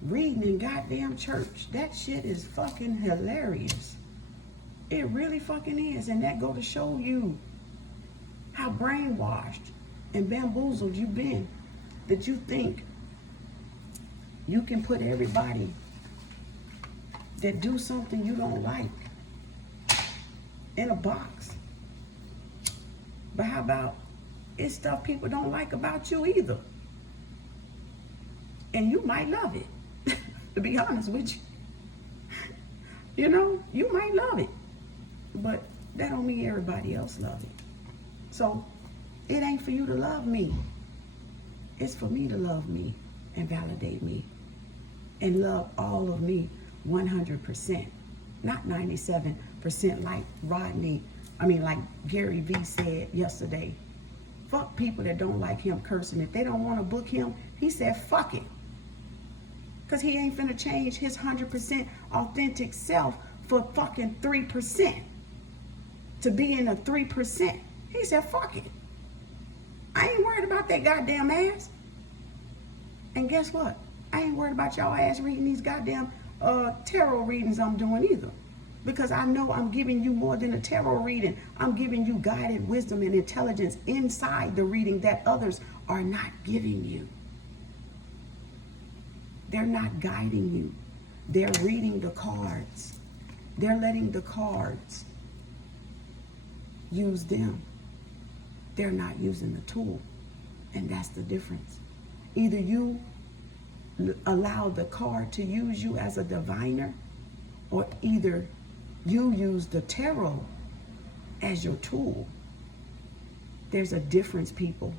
reading in goddamn church. That shit is fucking hilarious. It really fucking is. And that go to show you how brainwashed and bamboozled you've been, that you think you can put everybody that do something you don't like in a box. But how about it's stuff people don't like about you either? And you might love it, to be honest with you. You know, you might love it, but that don't mean everybody else love it. So it ain't for you to love me. It's for me to love me and validate me and love all of me 100%, not 97% like Gary V said yesterday. Fuck people that don't like him cursing. If they don't want to book him, he said fuck it. Because he ain't finna change his 100% authentic self for fucking 3%. To be in a 3%. He said fuck it. I ain't worried about that goddamn ass. And guess what? I ain't worried about y'all ass reading these goddamn tarot readings I'm doing either. Because I know I'm giving you more than a tarot reading. I'm giving you guided wisdom and intelligence inside the reading that others are not giving you. They're not guiding you. They're reading the cards. They're letting the cards use them. They're not using the tool. And that's the difference. Either you allow the card to use you as a diviner, or either you use the tarot as your tool. There's a difference, people.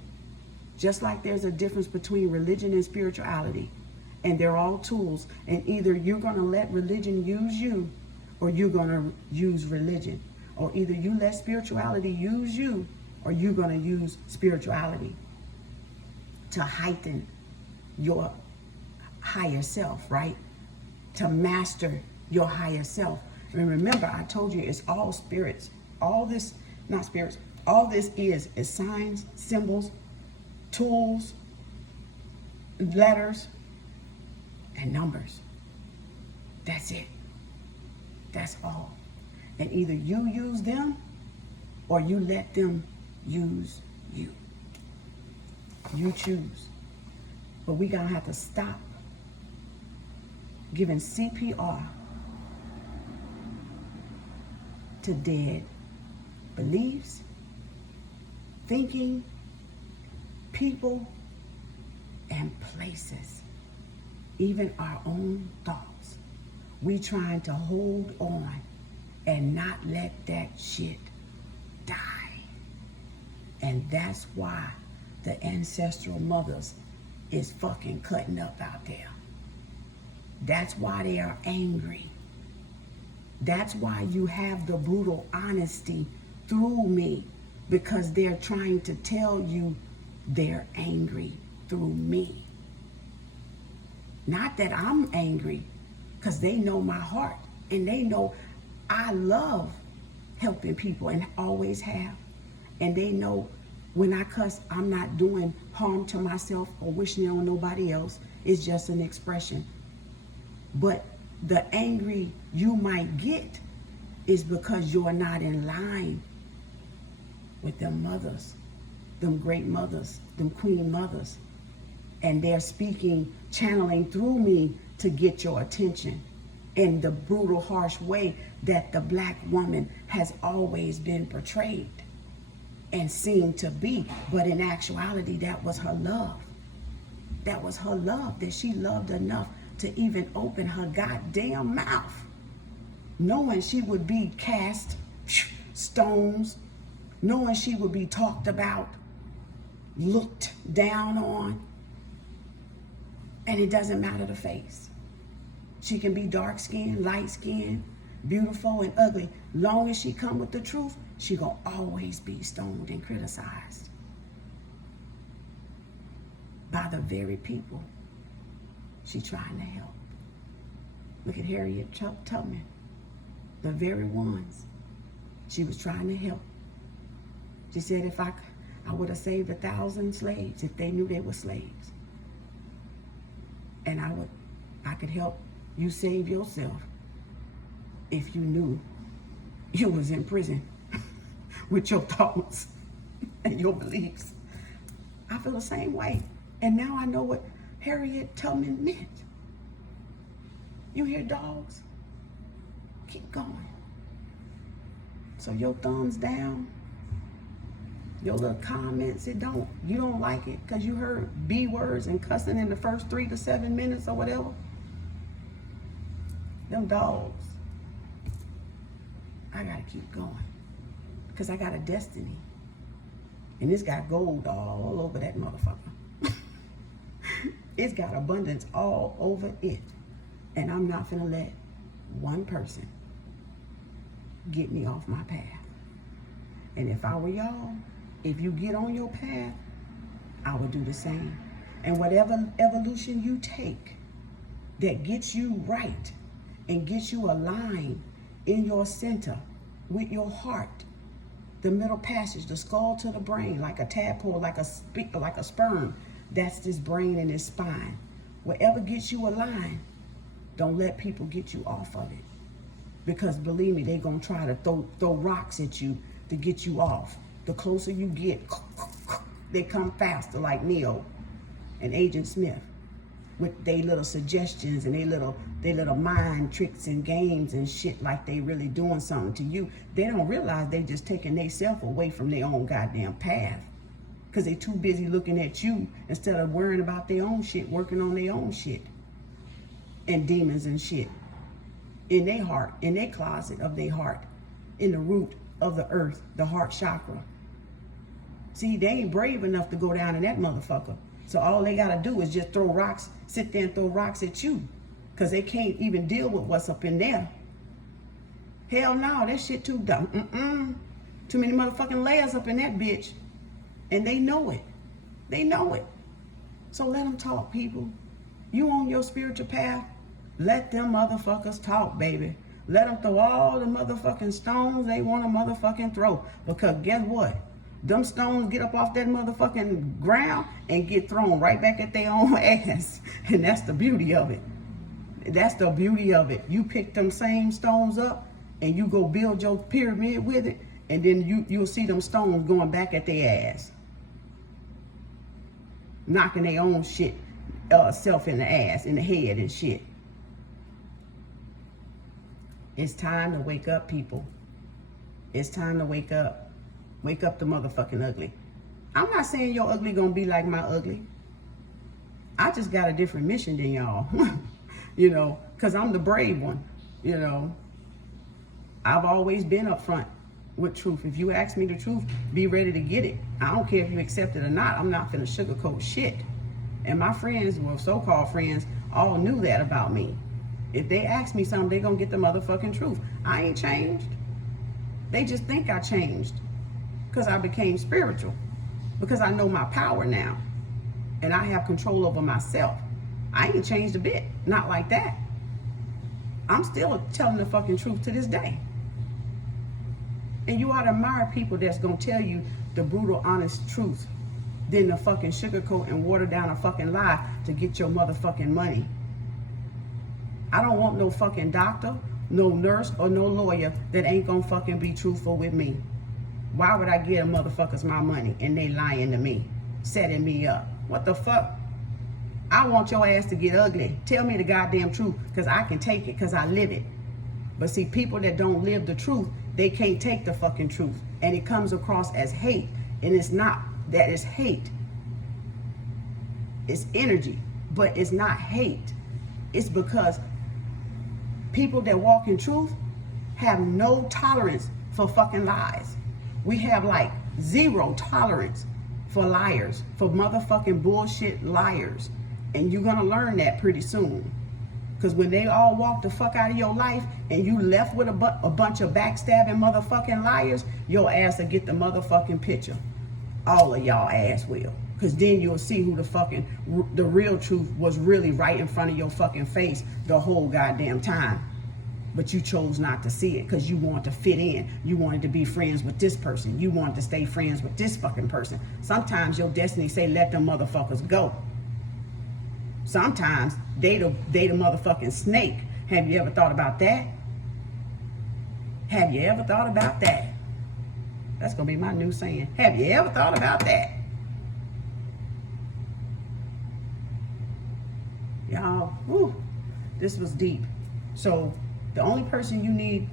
Just like there's a difference between religion and spirituality. And they're all tools. And either you're going to let religion use you, or you're going to use religion. Or either you let spirituality use you, or you're going to use spirituality to heighten your higher self, right? To master your higher self. And remember, I told you it's all spirits. All this, not spirits, all this is signs, symbols, tools, letters, and numbers. That's it. That's all. And either you use them, or you let them use you. You choose. But we gotta have to stop giving CPR to dead beliefs, thinking, people, and places. Even our own thoughts. We trying to hold on and not let that shit die. And that's why the ancestral mothers is fucking cutting up out there. That's why they are angry. That's why you have the brutal honesty through me, because they're trying to tell you they're angry through me. Not that I'm angry, because they know my heart and they know I love helping people and always have. And they know when I cuss, I'm not doing harm to myself or wishing it on nobody else. It's just an expression. But the angry you might get is because you're not in line with them mothers, them great mothers, them queen mothers. and they're speaking, channeling through me to get your attention in the brutal, harsh way that the black woman has always been portrayed and seen to be. But in actuality, that was her love. That was her love, that she loved enough to even open her goddamn mouth, knowing she would be cast stones, knowing she would be talked about, looked down on. And it doesn't matter the face. She can be dark-skinned, light-skinned, beautiful and ugly. Long as she come with the truth, she gonna always be stoned and criticized by the very people she trying to help. Look at Harriet Tubman, the very ones she was trying to help. She said, if I would have saved 1,000 slaves if they knew they were slaves. And I could help you save yourself if you knew you was in prison with your thoughts and your beliefs. I feel the same way. And now I know what Harriet Tubman meant. You hear dogs? Keep going. So your thumbs down, your little comments, you don't like it because you heard B words and cussing in the first 3 to 7 minutes or whatever. Them dogs. I gotta keep going because I got a destiny. And it's got gold all over that motherfucker. It's got abundance all over it. And I'm not gonna let one person get me off my path. And if I were y'all, if you get on your path, I would do the same. And whatever evolution you take that gets you right and gets you aligned in your center with your heart, the middle passage, the skull to the brain, like a tadpole, like a sperm, that's this brain and this spine. Whatever gets you aligned, don't let people get you off of it. Because believe me, they're gonna try to throw rocks at you to get you off. The closer you get, they come faster, like Neo and Agent Smith, with their little suggestions and their little mind tricks and games and shit, like they really doing something to you. They don't realize they just taking themselves away from their own goddamn path, because they too busy looking at you instead of worrying about their own shit, working on their own shit and demons and shit in their heart, in their closet of their heart, in the root of the earth, the heart chakra. See, they ain't brave enough to go down in that motherfucker. So all they gotta do is just throw rocks, sit there and throw rocks at you, because they can't even deal with what's up in there. Hell no, that shit too dumb. Too many motherfucking layers up in that bitch. And they know it. They know it. So let them talk, people. You on your spiritual path, let them motherfuckers talk, baby. Let them throw all the motherfucking stones they want to motherfucking throw. Because guess what? Them stones get up off that motherfucking ground and get thrown right back at their own ass. And that's the beauty of it. That's the beauty of it. You pick them same stones up and you go build your pyramid with it, and then you'll see them stones going back at their ass. Knocking their own shit self in the ass, in the head and shit. It's time to wake up, people. It's time to wake up. Wake up the motherfucking ugly. I'm not saying your ugly gonna be like my ugly. I just got a different mission than y'all. You know, because I'm the brave one. You know, I've always been upfront with truth. If you ask me the truth, be ready to get it. I don't care if you accept it or not. I'm not finna sugarcoat shit. And my friends, well, so-called friends, all knew that about me. If they ask me something, they gonna get the motherfucking truth. I ain't changed. They just think I changed because I became spiritual, because I know my power now and I have control over myself. I ain't changed a bit, not like that. I'm still telling the fucking truth to this day. And you ought to admire people that's gonna tell you the brutal, honest truth than to fucking sugarcoat and water down a fucking lie to get your motherfucking money. I don't want no fucking doctor, no nurse, or no lawyer that ain't gonna fucking be truthful with me. Why would I give motherfuckers my money and they lying to me, setting me up? What the fuck? I want your ass to get ugly. Tell me the goddamn truth, because I can take it, because I live it. But see, people that don't live the truth, they can't take the fucking truth. And it comes across as hate. And it's not. That is hate. It's energy. But it's not hate. It's because people that walk in truth have no tolerance for fucking lies. We have like zero tolerance for liars, for motherfucking bullshit liars. And you're gonna learn that pretty soon. Because when they all walk the fuck out of your life and you left with a bunch of backstabbing motherfucking liars, your ass will get the motherfucking picture. All of y'all ass will. Because then you'll see who the real truth was really right in front of your fucking face the whole goddamn time. But you chose not to see it because you wanted to fit in. You wanted to be friends with this person. You wanted to stay friends with this fucking person. Sometimes your destiny say, let them motherfuckers go. Sometimes they the motherfucking snake. Have you ever thought about that? Have you ever thought about that? That's going to be my new saying. Have you ever thought about that? Y'all, whew, this was deep. So the only person you need,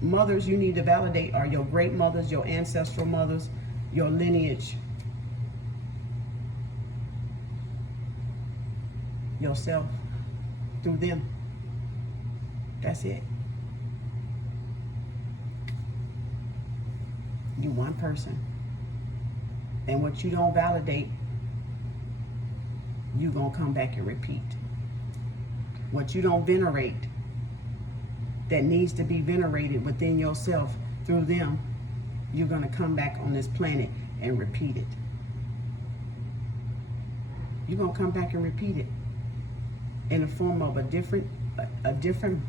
mothers you need to validate are your great mothers, your ancestral mothers, your lineage, yourself, through them. That's it. You one person. And what you don't validate, you gonna come back and repeat. What you don't venerate, that needs to be venerated within yourself through them, you're gonna come back on this planet and repeat it. You're gonna come back and repeat it in the form of a different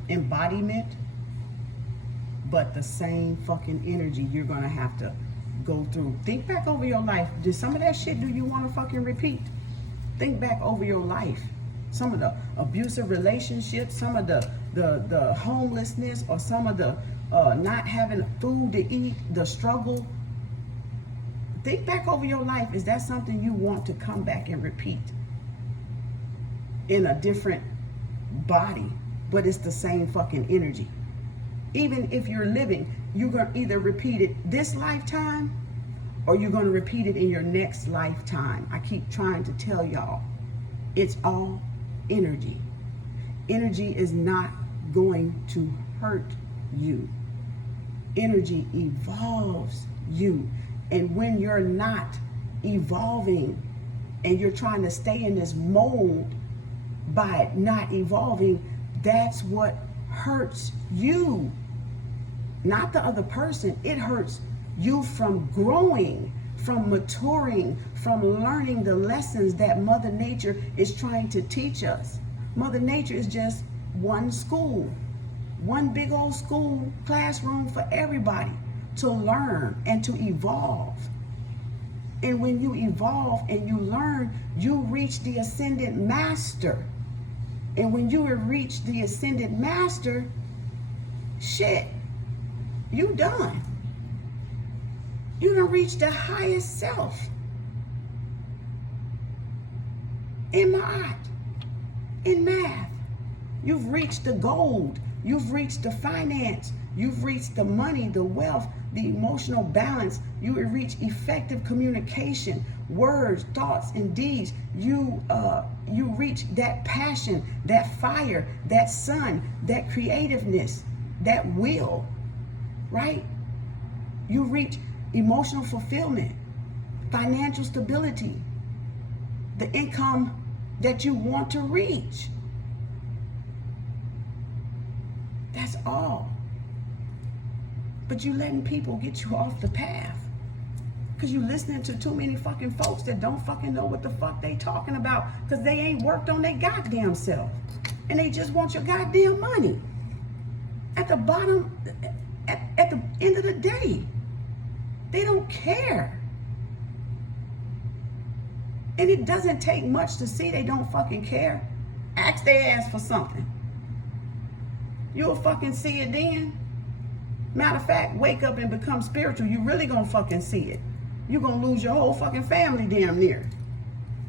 embodiment, but the same fucking energy you're gonna have to go through. Think back over your life. Did some of that shit do you want to fucking repeat? Think back over your life. Some of the abusive relationships, some of the homelessness, or some of the not having food to eat, the struggle. Think back over your life. Is that something you want to come back and repeat in a different body, but it's the same fucking energy? Even if you're living, you're going to either repeat it this lifetime or you're going to repeat it in your next lifetime. I keep trying to tell y'all, it's all energy. Energy is not going to hurt you. Energy evolves you. And when you're not evolving and you're trying to stay in this mold by not evolving, that's what hurts you, not the other person. It hurts you from growing, from maturing, from learning the lessons that Mother Nature is trying to teach us. Mother Nature is just one school, one big old school classroom for everybody to learn and to evolve. And when you evolve and you learn, you reach the ascended master. And when you reach the ascended master, shit, you done. You done reached the highest self. In art, in math, you've reached the gold. You've reached the finance. You've reached the money, the wealth, the emotional balance. You have reached effective communication, words, thoughts, and deeds. You reach that passion, that fire, that sun, that creativeness, that will, right? You reach emotional fulfillment, financial stability, the income that you want to reach. That's all. But you letting people get you off the path because you listening to too many fucking folks that don't fucking know what the fuck they talking about because they ain't worked on their goddamn self and they just want your goddamn money. At the bottom, at the end of the day, they don't care. And it doesn't take much to see they don't fucking care. Ask their ass for something. You'll fucking see it then. Matter of fact, wake up and become spiritual. You really gonna fucking see it. You're gonna lose your whole fucking family damn near.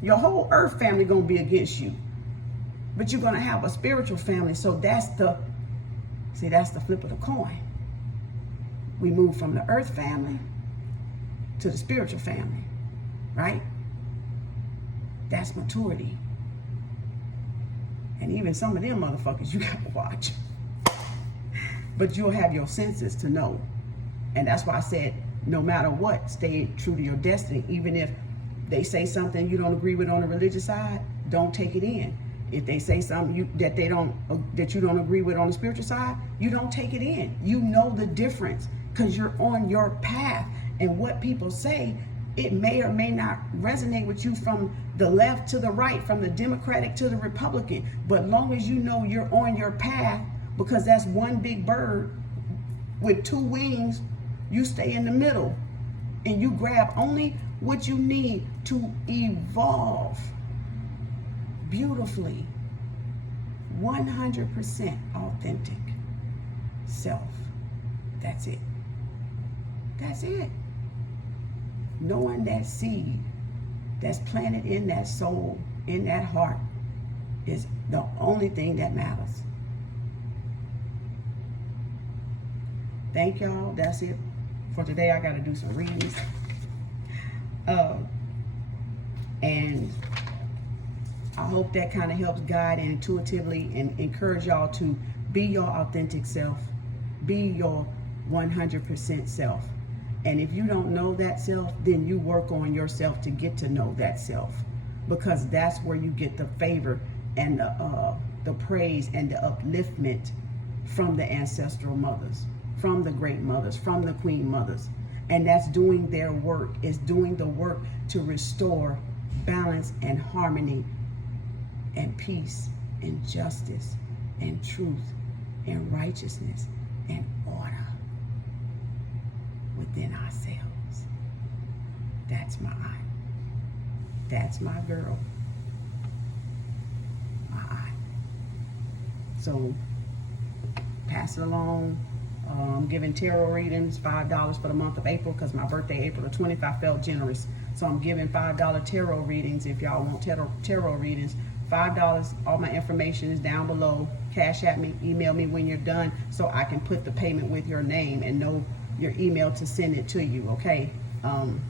Your whole earth family gonna be against you. But you're gonna have a spiritual family. So that's the flip of the coin. We move from the earth family to the spiritual family, right? That's maturity. And even some of them motherfuckers you gotta watch. But you'll have your senses to know. And that's why I said, no matter what, stay true to your destiny. Even if they say something you don't agree with on the religious side, don't take it in. If they say something that you don't agree with on the spiritual side, you don't take it in. You know the difference because you're on your path. And what people say, it may or may not resonate with you from the left to the right, from the Democratic to the Republican. But long as you know you're on your path, because that's one big bird with two wings, you stay in the middle and you grab only what you need to evolve beautifully. 100% authentic self. That's it. That's it. Knowing that seed that's planted in that soul, in that heart, is the only thing that matters. Thank y'all. That's it for today. I got to do some readings. And I hope that kind of helps guide and intuitively and encourage y'all to be your authentic self. Be your 100% self. And if you don't know that self, then you work on yourself to get to know that self. Because that's where you get the favor and the praise and the upliftment from the ancestral mothers, from the great mothers, from the queen mothers. And that's doing their work, is doing the work to restore balance and harmony and peace and justice and truth and righteousness and order within ourselves. That's my aunt. That's my girl. My aunt. So pass it along. I'm giving tarot readings, $5 for the month of April, because my birthday, April the 20th, I felt generous. So I'm giving $5 tarot readings if y'all want tarot readings. $5, all my information is down below. Cash at me, email me when you're done so I can put the payment with your name and know your email to send it to you, okay? And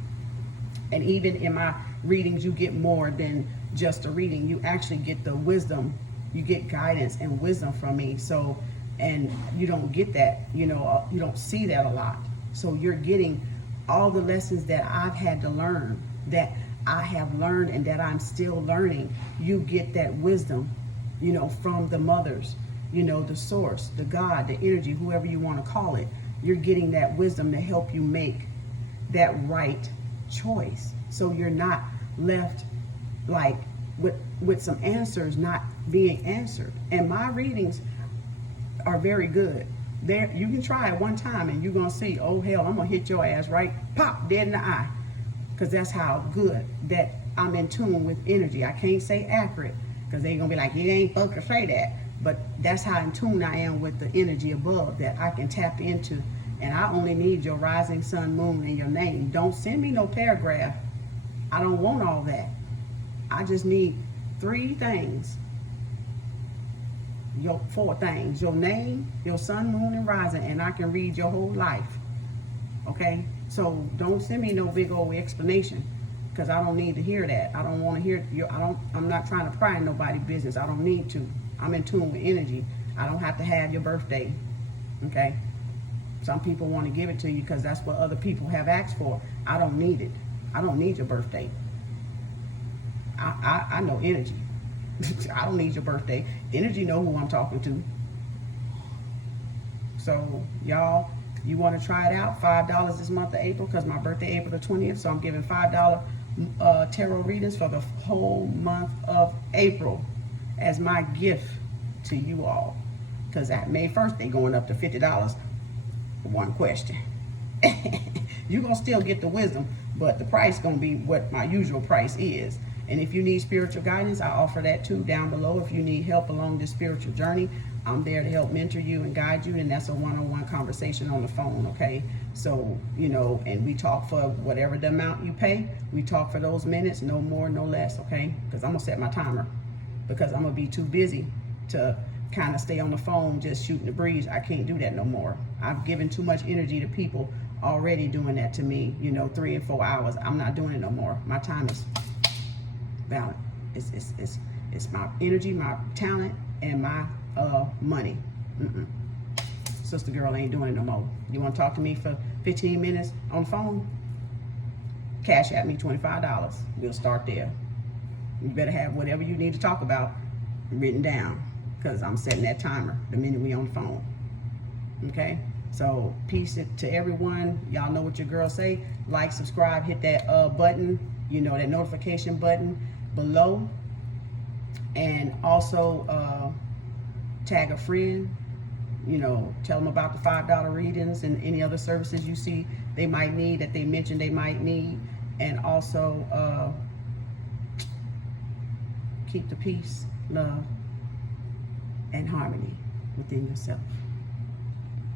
even in my readings, you get more than just a reading. You actually get the wisdom. You get guidance and wisdom from me. So, and you don't get that, you know, you don't see that a lot. So you're getting all the lessons that I've had to learn, that I have learned and that I'm still learning. You get that wisdom, you know, from the mothers, you know, the source, the God, the energy, whoever you want to call it. You're getting that wisdom to help you make that right choice. So you're not left like with some answers not being answered. And my readings are very good. There, you can try it one time and you're gonna see, oh hell, I'm gonna hit your ass right, pop, dead in the eye. Because that's how good that I'm in tune with energy. I can't say accurate, because they're gonna be like, you ain't supposed to say that. But that's how in tune I am with the energy above that I can tap into. And I only need your rising sun, moon, and your name. Don't send me no paragraph. I don't want all that. I just need 3 things. 4 things. Your name, your sun, moon, and rising, and I can read your whole life. Okay? So don't send me no big old explanation, because I don't need to hear that. I don't want to hear I'm not trying to pry in nobody's business. I don't need to. I'm in tune with energy. I don't have to have your birthday. Okay? Some people want to give it to you because that's what other people have asked for. I don't need it. I don't need your birthday. I know energy. I don't need your birthday. Energy know who I'm talking to. So y'all, you want to try it out? $5 this month of April, because my birthday April the 20th. So I'm giving $5 tarot readings for the whole month of April as my gift to you all. Because at May 1st, they going up to $50 for one question. You're going to still get the wisdom, but the price going to be what my usual price is. And if you need spiritual guidance, I offer that too down below. If you need help along this spiritual journey, I'm there to help mentor you and guide you. And that's a one-on-one conversation on the phone, okay? So, you know, and we talk for whatever the amount you pay. We talk for those minutes, no more, no less, okay? Because I'm gonna set my timer, because I'm gonna be too busy to kind of stay on the phone just shooting the breeze. I can't do that no more. I've given too much energy to people already doing that to me, you know, 3 and 4 hours. I'm not doing it no more. My time is valid. It's my energy, my talent, and my money. Sister girl ain't doing it no more. You want to talk to me for 15 minutes on the phone? Cash at me $25. We'll start there. You better have whatever you need to talk about written down, because I'm setting that timer the minute we on the phone. Okay? So peace to everyone. Y'all know what your girl say. Like, subscribe, hit that button, you know, that notification button below. And also tag a friend. You know, tell them about the $5 readings and any other services you see they might need, that they mentioned they might need. And also keep the peace, love, and harmony within yourself.